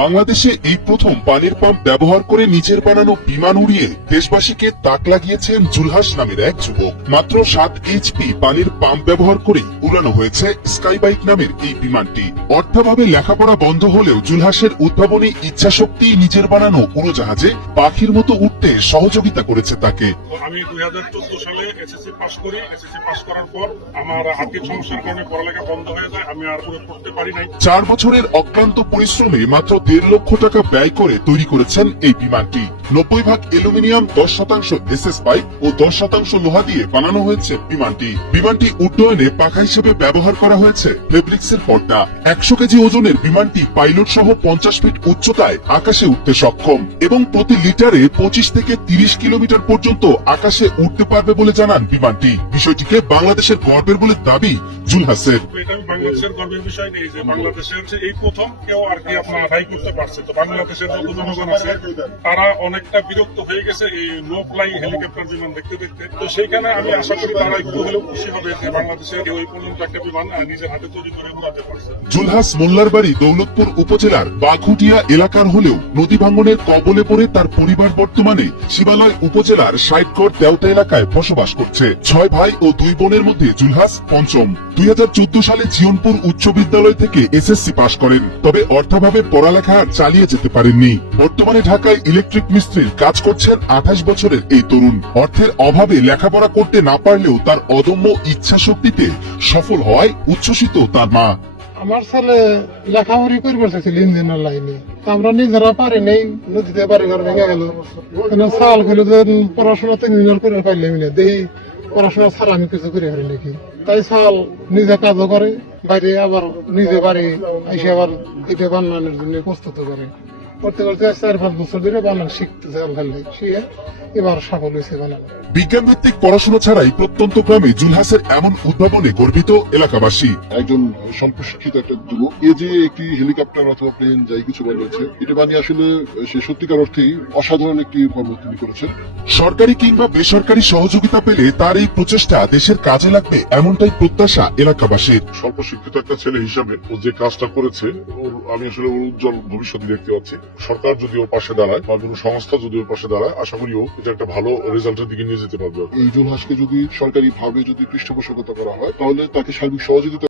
বাংলাদেশে এই প্রথম পানির পাম্প ব্যবহার করে নিজের বানানো বিমান উড়িয়ে দেশবাসীকে তাক লাগিয়েছেন জুলহাস নামের এক যুবক। মাত্র 7 এইচপি পানির পাম্প ব্যবহার করে উড়ানো হয়েছে স্কাইবাইক নামের এই বিমানটি। অর্থাভাবে লেখাপড়া বন্ধ হলেও জুলহাসের উদ্ভাবনী ইচ্ছাশক্তি নিজের বানানো উড়োজাহাজে পাখির মতো উঠতে সহযোগিতা করেছে তাকে। আমি 2014 সালে এসএসসি পাস করি। এসএসসি পাস করার পর আমার আর্থিক সমস্যার কারণে পড়ালেখা বন্ধ হয়ে যায়। আমি আর পুরো পড়তে পারি নাই। 4 বছরের অক্লান্ত পরিশ্রমে মাত্র 1.5 লক্ষ টাকা ব্যয় করে তৈরি করেছেন এই বিমানটি। 90% অ্যালুমিনিয়াম, 10% এসএস পাইপ ও 10% লোহা দিয়ে বানানো হয়েছে বিমানটি উড্ডয়নে পাখা হিসেবে ব্যবহার করা হয়েছে ফেব্রিক্সের পর্দা। 100 কেজি ওজনের বিমানটি পাইলট সহ 50 ফিট উচ্চতায় আকাশে উঠতে সক্ষম এবং প্রতি লিটারে 25 থেকে 30 কিলোমিটার পর্যন্ত আকাশে উঠতে পারবে বলে জানান বিমানটি। বিষয়টিকে বাংলাদেশের গর্বের বলে দাবি জুলহাসের। এটা বাংলাদেশের গর্বের বিষয় নেই যে বাংলাদেশের এই প্রথম কেউ আর কি আপনার আদায় করতে পারছে। তো বাংলাদেশের যত জনগণ আছে তারা অনেকটা বিরক্ত হয়ে গেছে এই নো ফ্লাই হেলিকপ্টার বিমান দেখতে দেখতে। তো সেইখানে আমি আশা করি তারা একটু হলেও খুশি হবে যে বাংলাদেশের ওই পর্যন্ত একটা বিমান নিজের হাতে তৈরি করে উড়াতে পারছে। জুলহাস মোল্লার বাড়ি দৌলতপুর উপজেলার বাঘুটিয়া এলাকার হলেও নদী ভাঙ্গনের কবলে পড়ে তার পরিবার বর্তমানে শিবালয় উপজেলার সাইটগড় দেওতা এলাকায় বসবাস করছে। 6 ভাই ও 2 বোনের মধ্যে জুলহাস পঞ্চম। 2014 সালে জিয়নপুর উচ্চ বিদ্যালয় থেকে এসএসসি পাশ করেন, তবে অর্থাভাবে পড়ালেখা আর চালিয়ে যেতে পারেননি। বর্তমানে ঢাকায় ইলেকট্রিক মিস্ত্রির কাজ করছেন 28 বছরের এই তরুণ। অর্থের অভাবে লেখাপড়া করতে না পারলেও তার অদম্য ইচ্ছা শক্তিতে সফল হওয়ায় উচ্ছ্বসিত তার মা। আমার ছেলে লেখাপড়ি করবে চাইছিল ইঞ্জিনিয়ার লাইনে, আমরা নিজেরা পারি নেই, নদীতে বাড়ি ঘর ভেঙে গেল। সাল খেলে পড়াশোনা তো ইঞ্জিনিয়ার করে পাইলাম না, দেখি পড়াশোনা ছাড়া আমি কিছু করে পারি নাকি। তাই সাল নিজে কাজও করে, বাইরে আবার নিজে বাড়ি এসে আবার এটা বানানোর জন্য প্রস্তুত করে। করতে করতে 4-5 বছর ধরে বানান শিখতেছে, শিখে এবার সফল হয়েছে বানানো। বিজ্ঞান ভিত্তিক পড়াশোনা ছাড়াই প্রত্যন্ত গ্রামে জুলহাসের এমন উদ্ভাবনে গর্বিত এলাকাবাসী। একজন সম্প্রশিক্ষিত একটা যুবক এ যে একটি হেলিকপ্টার অথবা প্লেন যাই কিছু বানিয়েছে, এটা বানিয়ে আসলে সে সত্যিকার অর্থেই অসাধারণ একটি কর্ম তিনি করেছেন। সরকারি কিংবা বেসরকারি সহযোগিতা পেলে তার এই প্রচেষ্টা দেশের কাজে লাগবে এমনটাই প্রত্যাশা এলাকাবাসীর। স্বল্প শিক্ষিত একটা ছেলে হিসাবে ও যে কাজটা করেছে, আমি আসলে ওর উজ্জ্বল ভবিষ্যৎ দেখতে পাচ্ছি। সরকার যদি ওর পাশে দাঁড়ায় বা কোনো সংস্থা যদি ওর পাশে দাঁড়ায়, আশা করি ও এটা একটা ভালো রেজাল্টের দিকে নিয়ে যেতে পারবে। এই জুলহাসকে যদি সরকারি ভাবে যদি পৃষ্ঠপোষকতা করা হয়, তাহলে তাকে সার্বিক সহযোগিতা